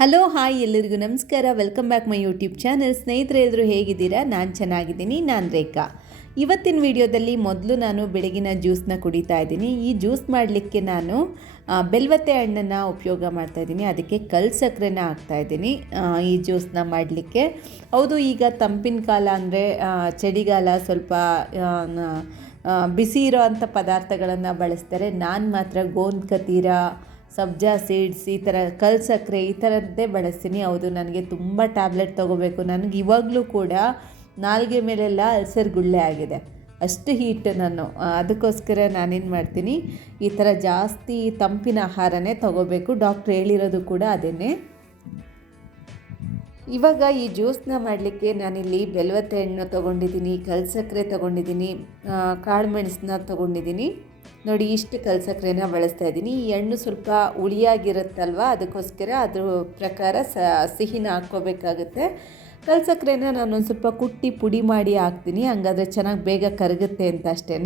Hello hi ಎಲ್ಲರಿಗೂ ನಮಸ್ಕಾರ. Welcome back my YouTube channel ಸ್ನೇಹಿತರೆ, ಎಲ್ಲರೂ ಹೇಗಿದ್ದೀರಾ? ನಾನು ಚೆನ್ನಾಗಿದ್ದೀನಿ. ನಾನು ರೇಖಾ. ಇವತ್ತಿನ ವಿಡಿಯೋದಲ್ಲಿ ಮೊದಲು ನಾನು ಬೆಳಗಿನ ಜ್ಯೂಸನ್ನ ಕುಡಿತಾ ಇದ್ದೀನಿ. ಈ ಜ್ಯೂಸ್ ಮಾಡಲಿಕ್ಕೆ ನಾನು ಬೆಲ್ವತ್ತೆ ಹಣ್ಣನ್ನು ಉಪಯೋಗ ಮಾಡ್ತಾ ಇದ್ದೀನಿ. ಅದಕ್ಕೆ ಕಲ್ ಸಕ್ಕರೆನ ಹಾಕ್ತಾ ಇದ್ದೀನಿ ಈ ಜ್ಯೂಸನ್ನ ಮಾಡಲಿಕ್ಕೆ. ಹೌದು, ಈಗ ತಂಪಿನ ಕಾಲ ಅಂದರೆ ಚಳಿಗಾಲ ಸ್ವಲ್ಪ ಬಿಸಿ ಇರೋ ಅಂಥ ಪದಾರ್ಥಗಳನ್ನು ಬಳಸ್ತಾರೆ. ನಾನು ಮಾತ್ರ ಗೋಂದ್ ಕತೀರ ಸಬ್ಜಾ ಸೀಡ್ಸ್, ಈ ಥರ ಕಲ್ ಸಕ್ಕರೆ, ಈ ಥರದ್ದೇ ಬಳಸ್ತೀನಿ. ಹೌದು, ನನಗೆ ತುಂಬ ಟ್ಯಾಬ್ಲೆಟ್ ತೊಗೋಬೇಕು. ನನಗೆ ಇವಾಗಲೂ ಕೂಡ ನಾಲ್ಗೆ ಮೇಲೆಲ್ಲ ಅಲ್ಸರ್ ಗುಳ್ಳೆ ಆಗಿದೆ. ಅಷ್ಟು ಹೀಟ್ ನಾನು. ಅದಕ್ಕೋಸ್ಕರ ನಾನೇನು ಮಾಡ್ತೀನಿ, ಈ ಥರ ಜಾಸ್ತಿ ತಂಪಿನ ಆಹಾರನೇ ತೊಗೋಬೇಕು. ಡಾಕ್ಟ್ರ್ ಹೇಳಿರೋದು ಕೂಡ ಅದೇನೇ. ಇವಾಗ ಈ ಜ್ಯೂಸ್ನ ಮಾಡಲಿಕ್ಕೆ ನಾನಿಲ್ಲಿ ಬೆಲ್ವತ್ತೆ ಹಣ್ಣು ತೊಗೊಂಡಿದ್ದೀನಿ ಕಲ್ಸಕ್ಕರೆ ತೊಗೊಂಡಿದ್ದೀನಿ ಕಾಳು ಮೆಣಸನ್ನ ತೊಗೊಂಡಿದ್ದೀನಿ. ನೋಡಿ, ಇಷ್ಟು ಕಲ್ ಸಕ್ಕರೆನ ಬಳಸ್ತಾ ಇದ್ದೀನಿ. ಈ ಹಣ್ಣು ಸ್ವಲ್ಪ ಹುಳಿಯಾಗಿರುತ್ತಲ್ವ, ಅದಕ್ಕೋಸ್ಕರ ಅದ್ರ ಪ್ರಕಾರ ಸ, ಸಿಹಿನ ಹಾಕ್ಕೋಬೇಕಾಗುತ್ತೆ. ಕಲ್ಸಕ್ರೆನ ನಾನೊಂದು ಸ್ವಲ್ಪ ಕುಟ್ಟಿ ಪುಡಿ ಮಾಡಿ ಹಾಕ್ತೀನಿ, ಹಂಗಾದ್ರೆ ಚೆನ್ನಾಗಿ ಬೇಗ ಕರಗುತ್ತೆ ಅಂತ ಅಷ್ಟೇ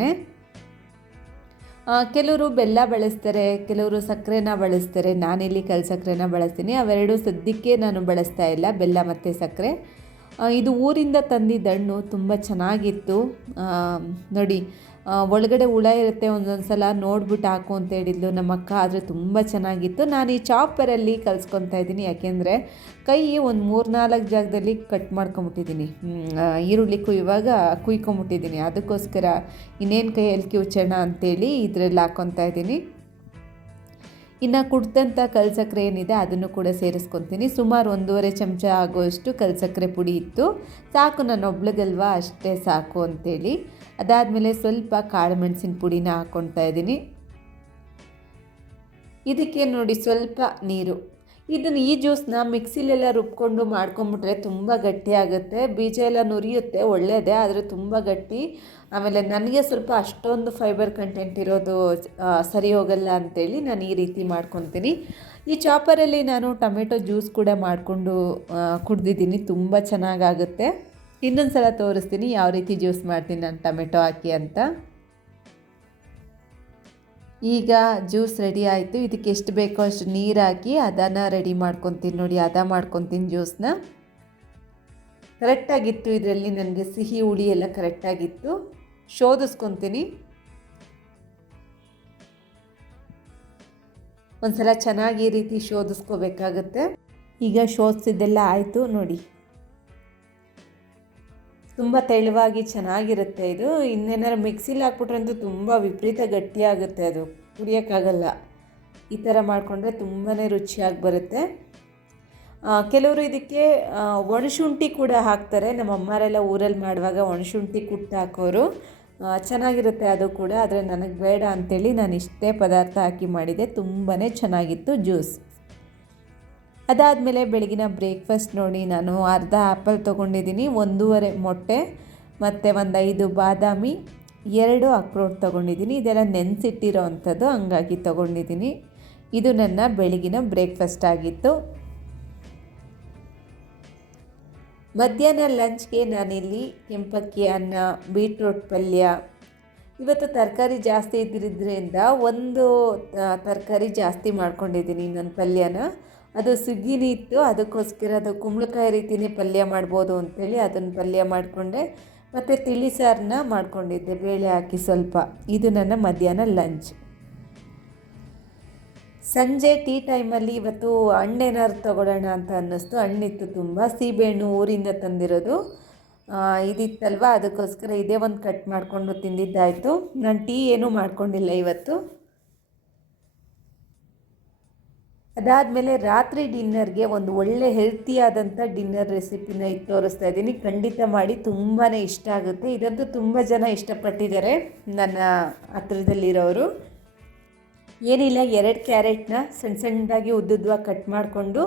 ಕೆಲವರು ಬೆಲ್ಲ ಬಳಸ್ತಾರೆ, ಕೆಲವರು ಸಕ್ಕರೆನ ಬಳಸ್ತಾರೆ. ನಾನಿಲ್ಲಿ ಕಲ್ ಸಕ್ಕರೆನ ಬಳಸ್ತೀನಿ. ಅವೆರಡು ಸದ್ಯಕ್ಕೆ ನಾನು ಬಳಸ್ತಾ ಇಲ್ಲ, ಬೆಲ್ಲ ಮತ್ತು ಸಕ್ಕರೆ. ಇದು ಊರಿಂದ ತಂದಿದ್ದ ಹಣ್ಣು, ತುಂಬ ಚೆನ್ನಾಗಿತ್ತು. ನೋಡಿ ಒಳಗಡೆ ಹುಳ ಇರುತ್ತೆ ಒಂದೊಂದು ಸಲ ನೋಡ್ಬಿಟ್ಟು ಹಾಕು ಅಂತ ಹೇಳಿದ್ಲು. ನಮ್ಮ ಅಕ್ಕ ಆದರೆ ತುಂಬ ಚೆನ್ನಾಗಿತ್ತು. ನಾನು ಈ ಚಾಪರಲ್ಲಿ ಕಲಿಸ್ಕೊತಾ ಇದ್ದೀನಿ. ಯಾಕೆಂದರೆ ಕೈ ಒಂದು ಮೂರು ನಾಲ್ಕು ಜಾಗದಲ್ಲಿ ಕಟ್ ಮಾಡ್ಕೊಂಬಿಟ್ಟಿದ್ದೀನಿ. ಈರುಳ್ಳಿ ಕುಯ್ಯುವಾಗ ಕುಯ್ಕೊಂಬಿಟ್ಟಿದ್ದೀನಿ. ಅದಕ್ಕೋಸ್ಕರ ಇನ್ನೇನು ಕೈಯಲ್ಲಿ ಕಿವುಚೋಣ ಅಂತೇಳಿ ಇದರಲ್ಲಿ ಹಾಕ್ಕೊತಾ ಇದ್ದೀನಿ. ಇನ್ನು ಕುಡ್ದಂಥ ಕಲ್ಸಕ್ಕರೆ ಏನಿದೆ ಅದನ್ನು ಕೂಡ ಸೇರಿಸ್ಕೊತೀನಿ. ಸುಮಾರು ಒಂದೂವರೆ ಚಮಚ ಆಗುವಷ್ಟು ಕಲ್ಸಕ್ಕರೆ ಪುಡಿ ಇತ್ತು. ಸಾಕು, ನಾನು ಒಬ್ಳಿಗಲ್ವಾ? ಅಷ್ಟೇ ಸಾಕು ಅಂತೇಳಿ. ಅದಾದಮೇಲೆ ಸ್ವಲ್ಪ ಕಾಳು ಮೆಣಸಿನ ಪುಡಿನ ಹಾಕ್ಕೊಳ್ತಾ ಇದ್ದೀನಿ. ಇದಕ್ಕೆ ನೋಡಿ ಸ್ವಲ್ಪ ನೀರು. ಇದನ್ನು ಈ ಜ್ಯೂಸನ್ನ ಮಿಕ್ಸಿಲೆಲ್ಲ ರುಬ್ಕೊಂಡು ಮಾಡ್ಕೊಂಬಿಟ್ರೆ ತುಂಬ ಗಟ್ಟಿಯಾಗುತ್ತೆ ಬೀಜ ಎಲ್ಲ ನುರಿಯುತ್ತೆ ಒಳ್ಳೆಯದೇ ಆದರೆ ತುಂಬ ಗಟ್ಟಿ. ಆಮೇಲೆ ನನಗೆ ಸ್ವಲ್ಪ ಅಷ್ಟೊಂದು ಫೈಬರ್ ಕಂಟೆಂಟ್ ಇರೋದು ಸರಿ ಹೋಗಲ್ಲ ಅಂತೇಳಿ ನಾನು ಈ ರೀತಿ ಮಾಡ್ಕೊತೀನಿ. ಈ ಚಾಪರಲ್ಲಿ ನಾನು ಟೊಮೆಟೊ ಜ್ಯೂಸ್ ಕೂಡ ಮಾಡಿಕೊಂಡು ಕುಡ್ದಿದ್ದೀನಿ. ತುಂಬ ಚೆನ್ನಾಗಾಗುತ್ತೆ. ಇನ್ನೊಂದು ಸಲ ತೋರಿಸ್ತೀನಿ ಯಾವ ರೀತಿ ಜ್ಯೂಸ್ ಮಾಡ್ತೀನಿ ನಾನು ಟೊಮೆಟೊ ಹಾಕಿ ಅಂತ. ಈಗ ಜ್ಯೂಸ್ ರೆಡಿ ಆಯಿತು. ಇದಕ್ಕೆ ಎಷ್ಟು ಬೇಕೋ ಅಷ್ಟು ನೀರು ಹಾಕಿ ಅದನ್ನ ರೆಡಿ ಮಾಡ್ಕೊತೀನಿ ನೋಡಿ, ಅದ ಮಾಡ್ಕೊತೀನಿ ಜ್ಯೂಸ್ನ. ಕರೆಕ್ಟಾಗಿತ್ತು ಇದರಲ್ಲಿ ನನಗೆ ಸಿಹಿ ಹುಳಿ ಎಲ್ಲ ಕರೆಕ್ಟಾಗಿತ್ತು ಶೋಧಿಸ್ಕೊತೀನಿ. ಒಂದ್ಸಲ ಚೆನ್ನಾಗಿ ಈ ರೀತಿ ಶೋಧಿಸ್ಕೋಬೇಕಾಗತ್ತೆ. ಈಗ ಶೋಧಿಸಿದ್ದೆಲ್ಲ ಆಯಿತು ನೋಡಿ. ತುಂಬ ತೆಳುವಾಗಿ ಚೆನ್ನಾಗಿರುತ್ತೆ ಇದು. ಇನ್ನೇನಾರು ಮಿಕ್ಸಿಲಿ ಹಾಕ್ಬಿಟ್ರಂತೂ ತುಂಬ ವಿಪರೀತ ಗಟ್ಟಿಯಾಗುತ್ತೆ ಅದು. ಕುಡಿಯೋಕ್ಕಾಗಲ್ಲ. ಈ ಥರ ಮಾಡಿಕೊಂಡ್ರೆ ತುಂಬಾ ರುಚಿಯಾಗಿ ಬರುತ್ತೆ. ಕೆಲವರು ಇದಕ್ಕೆ ಒಣಶುಂಠಿ ಕೂಡ ಹಾಕ್ತಾರೆ. ನಮ್ಮ ಅಮ್ಮರೆಲ್ಲ ಊರಲ್ಲಿ ಮಾಡುವಾಗ ಒಣಶುಂಠಿ ಕುಟ್ಟು ಹಾಕೋರು. ಚೆನ್ನಾಗಿರುತ್ತೆ ಅದು ಕೂಡ. ಆದರೆ ನನಗೆ ಬೇಡ ಅಂಥೇಳಿ ನಾನು ಇಷ್ಟೇ ಪದಾರ್ಥ ಹಾಕಿ ಮಾಡಿದೆ. ತುಂಬಾ ಚೆನ್ನಾಗಿತ್ತು ಜ್ಯೂಸ್. ಅದಾದಮೇಲೆ ಬೆಳಗಿನ ಬ್ರೇಕ್ಫಾಸ್ಟ್ ನೋಡಿ ನಾನು ಅರ್ಧ ಆ್ಯಪಲ್ ತೊಗೊಂಡಿದ್ದೀನಿ, ಒಂದೂವರೆ ಮೊಟ್ಟೆ, ಮತ್ತು ಒಂದು ಐದು ಬಾದಾಮಿ, ಎರಡು ಅಕ್ರೋಟ್ ತೊಗೊಂಡಿದ್ದೀನಿ. ಇದೆಲ್ಲ ನೆನೆಸಿಟ್ಟಿರೋ ಅಂಥದ್ದು ಹಂಗಾಗಿ ತೊಗೊಂಡಿದ್ದೀನಿ. ಇದು ನನ್ನ ಬೆಳಗಿನ ಬ್ರೇಕ್ಫಾಸ್ಟ್ ಆಗಿತ್ತು. ಮಧ್ಯಾಹ್ನ ಲಂಚ್ಗೆ ನಾನಿಲ್ಲಿ ಕೆಂಪಕ್ಕಿ ಅನ್ನ, ಬೀಟ್ರೂಟ್ ಪಲ್ಯ. ಇವತ್ತು ತರಕಾರಿ ಜಾಸ್ತಿ ಇದ್ದಿದ್ದರಿಂದ ಒಂದು ತರಕಾರಿ ಜಾಸ್ತಿ ಮಾಡ್ಕೊಂಡಿದ್ದೀನಿ ನನ್ನ ಪಲ್ಯನ. ಅದು ಸುಗ್ಗಿನಿ ಇತ್ತು, ಅದಕ್ಕೋಸ್ಕರ ಅದು ಕುಂಬಳಕಾಯಿ ರೀತಿಯೇ ಪಲ್ಯ ಮಾಡ್ಬೋದು ಅಂತೇಳಿ ಅದನ್ನು ಪಲ್ಯ ಮಾಡಿಕೊಂಡೆ, ಮತ್ತು ತಿಳಿ ಸಾರನ್ನ ಮಾಡಿಕೊಂಡಿದ್ದೆ, ಬೇಳೆ ಹಾಕಿ ಸ್ವಲ್ಪ. ಇದು ನನ್ನ ಮಧ್ಯಾಹ್ನ ಲಂಚ್ ಸಂಜೆ ಟೀ ಟೈಮಲ್ಲಿ ಇವತ್ತು ಹಣ್ಣೇನಾದ್ರು ತಗೊಳ್ಳೋಣ ಅಂತ ಅನ್ನಿಸ್ತು. ಹಣ್ಣಿತ್ತು ತುಂಬ. ಸೀಬೆಹಣ್ಣು ಊರಿಂದ ತಂದಿರೋದು. ಇದಿತ್ತಲ್ವ? ಅದಕ್ಕೋಸ್ಕರ ಇದೇ ಒಂದು ಕಟ್ ಮಾಡಿಕೊಂಡು ತಿಂದಿದ್ದಾಯಿತು. ನಾನು ಟೀ ಏನೂ ಮಾಡ್ಕೊಂಡಿಲ್ಲ ಇವತ್ತು. ಅದಾದಮೇಲೆ ರಾತ್ರಿ ಡಿನ್ನರ್ಗೆ ಒಂದು ಒಳ್ಳೆ ಹೆಲ್ತಿಯಾದಂಥ ಡಿನ್ನರ್ ರೆಸಿಪಿನ ತೋರಿಸ್ತಾ ಇದ್ದೀನಿ. ಖಂಡಿತ ಮಾಡಿ ತುಂಬಾ ಇಷ್ಟ ಆಗುತ್ತೆ. ಇದಂತೂ ತುಂಬ ಜನ ಇಷ್ಟಪಟ್ಟಿದ್ದಾರೆ ನನ್ನ ಹತ್ರದಲ್ಲಿರೋರು. ಏನಿಲ್ಲ, ಎರಡು ಕ್ಯಾರೆಟ್ನ ಸಣ್ಣ ಸಣ್ಣದಾಗಿ ಉದ್ದುದ್ವಾಗಿ ಕಟ್ ಮಾಡಿಕೊಂಡು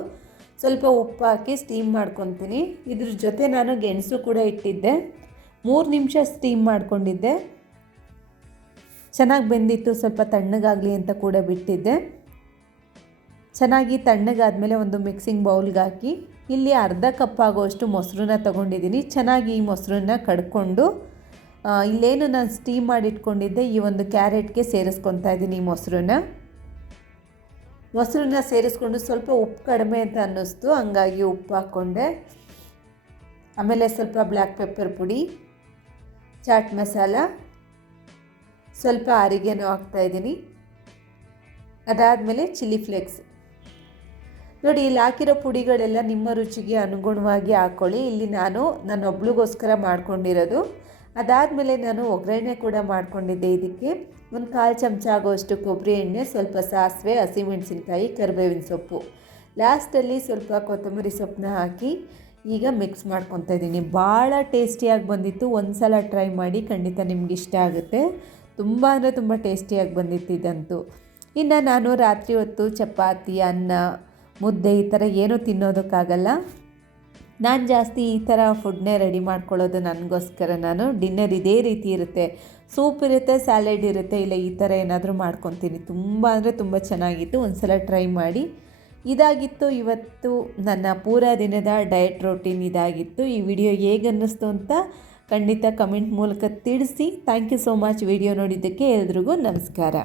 ಸ್ವಲ್ಪ ಉಪ್ಪು ಹಾಕಿ ಸ್ಟೀಮ್ ಮಾಡ್ಕೊತೀನಿ. ಇದ್ರ ಜೊತೆ ನಾನು ಗೆಣಸು ಕೂಡ ಇಟ್ಟಿದ್ದೆ. ಮೂರು ನಿಮಿಷ ಸ್ಟೀಮ್ ಮಾಡ್ಕೊಂಡಿದ್ದೆ. ಚೆನ್ನಾಗಿ ಬೆಂದಿತ್ತು, ಸ್ವಲ್ಪ ತಣ್ಣಗಾಗಲಿ ಅಂತ ಕೂಡ ಬಿಟ್ಟಿದ್ದೆ. ಚೆನ್ನಾಗಿ ತಣ್ಣಗಾದ್ಮೇಲೆ ಒಂದು ಮಿಕ್ಸಿಂಗ್ ಬೌಲ್ಗೆ ಹಾಕಿ ಇಲ್ಲಿ ಅರ್ಧ ಕಪ್ ಆಗುವಷ್ಟು ಮೊಸರನ್ನ ತೊಗೊಂಡಿದ್ದೀನಿ. ಚೆನ್ನಾಗಿ ಈ ಮೊಸರನ್ನ ಕಡ್ಕೊಂಡು ಇಲ್ಲೇನು ನಾನು ಸ್ಟೀಮ್ ಮಾಡಿಟ್ಕೊಂಡಿದ್ದೆ, ಈ ಒಂದು ಕ್ಯಾರೆಟ್ಗೆ ಸೇರಿಸ್ಕೊತಾ ಇದ್ದೀನಿ ಈ ಮೊಸರನ್ನ. ಮೊಸರನ್ನ ಸೇರಿಸ್ಕೊಂಡು ಸ್ವಲ್ಪ ಉಪ್ಪು ಕಡಿಮೆ ಅಂತ ಅನ್ನಿಸ್ತು, ಹಂಗಾಗಿ ಉಪ್ಪು ಹಾಕ್ಕೊಂಡೆ. ಆಮೇಲೆ ಸ್ವಲ್ಪ ಬ್ಲ್ಯಾಕ್ ಪೆಪ್ಪರ್ ಪುಡಿ ಚಾಟ್ ಮಸಾಲ ಸ್ವಲ್ಪ ಅರಿಗೆನೂ ಹಾಕ್ತಾಯಿದ್ದೀನಿ ಅದಾದಮೇಲೆ ಚಿಲ್ಲಿ ಫ್ಲೇಕ್ಸ್ ನೋಡಿ, ಇಲ್ಲಿ ಹಾಕಿರೋ ಪುಡಿಗಳೆಲ್ಲ ನಿಮ್ಮ ರುಚಿಗೆ ಅನುಗುಣವಾಗಿ ಹಾಕ್ಕೊಳ್ಳಿ ಇಲ್ಲಿ ನಾನು ನಾನು ಒಬ್ಳಿಗೋಸ್ಕರ ಮಾಡ್ಕೊಂಡಿರೋದು. ಅದಾದಮೇಲೆ ನಾನು ಒಗ್ಗರಣೆ ಕೂಡ ಮಾಡ್ಕೊಂಡಿದ್ದೆ ಇದಕ್ಕೆ. ಒಂದು ಕಾಲು ಚಮಚ ಆಗೋಷ್ಟು ಕೊಬ್ಬರಿ ಎಣ್ಣೆ, ಸ್ವಲ್ಪ ಸಾಸಿವೆ, ಹಸಿಮೆಣಸಿನ್ಕಾಯಿ, ಕರಿಬೇವಿನ ಸೊಪ್ಪು. ಲಾಸ್ಟಲ್ಲಿ ಸ್ವಲ್ಪ ಕೊತ್ತಂಬರಿ ಸೊಪ್ಪನ್ನ ಹಾಕಿ ಈಗ ಮಿಕ್ಸ್ ಮಾಡ್ಕೊತಾ ಇದ್ದೀನಿ. ಭಾಳ ಟೇಸ್ಟಿಯಾಗಿ ಬಂದಿತ್ತು. ಒಂದು ಸಲ ಟ್ರೈ ಮಾಡಿ ಖಂಡಿತ ನಿಮ್ಗೆ ಇಷ್ಟ ಆಗುತ್ತೆ. ತುಂಬ ಅಂದರೆ ತುಂಬ ಟೇಸ್ಟಿಯಾಗಿ ಬಂದಿತ್ತು ಇದಂತೂ. ಇನ್ನು ನಾನು ರಾತ್ರಿ ಹೊತ್ತು ಚಪಾತಿ, ಅನ್ನ ಮುದ್ದೆ ಈ ಥರ ಏನೂ ತಿನ್ನೋದಕ್ಕಾಗಲ್ಲ. ನಾನು ಜಾಸ್ತಿ ಈ ಥರ ಫುಡ್ನೇ ರೆಡಿ ಮಾಡ್ಕೊಳ್ಳೋದು ನನಗೋಸ್ಕರ ನಾನು. ಡಿನ್ನರ್ ಇದೇ ರೀತಿ ಇರುತ್ತೆ. ಸೂಪ್ ಇರುತ್ತೆ ಸ್ಯಾಲೆಡ್ ಇರುತ್ತೆ, ಇಲ್ಲ ಈ ಥರ ಏನಾದರೂ ಮಾಡ್ಕೊತೀನಿ. ತುಂಬ ಅಂದರೆ ತುಂಬ ಚೆನ್ನಾಗಿತ್ತು. ಒಂದು ಸಲ ಟ್ರೈ ಮಾಡಿ. ಇದಾಗಿತ್ತು, ಇವತ್ತು ನನ್ನ ಪೂರಾ ದಿನದ ಡಯಟ್ ರೋಟೀನ್ ಇದಾಗಿತ್ತು. ಈ ವಿಡಿಯೋ ಹೇಗೆ ಅನ್ನಿಸ್ತು ಅಂತ ಖಂಡಿತ ಕಮೆಂಟ್ ಮೂಲಕ ತಿಳಿಸಿ. Thank you so much video ನೋಡಿದ್ದಕ್ಕೆ ಎಲ್ರಿಗೂ ನಮಸ್ಕಾರ.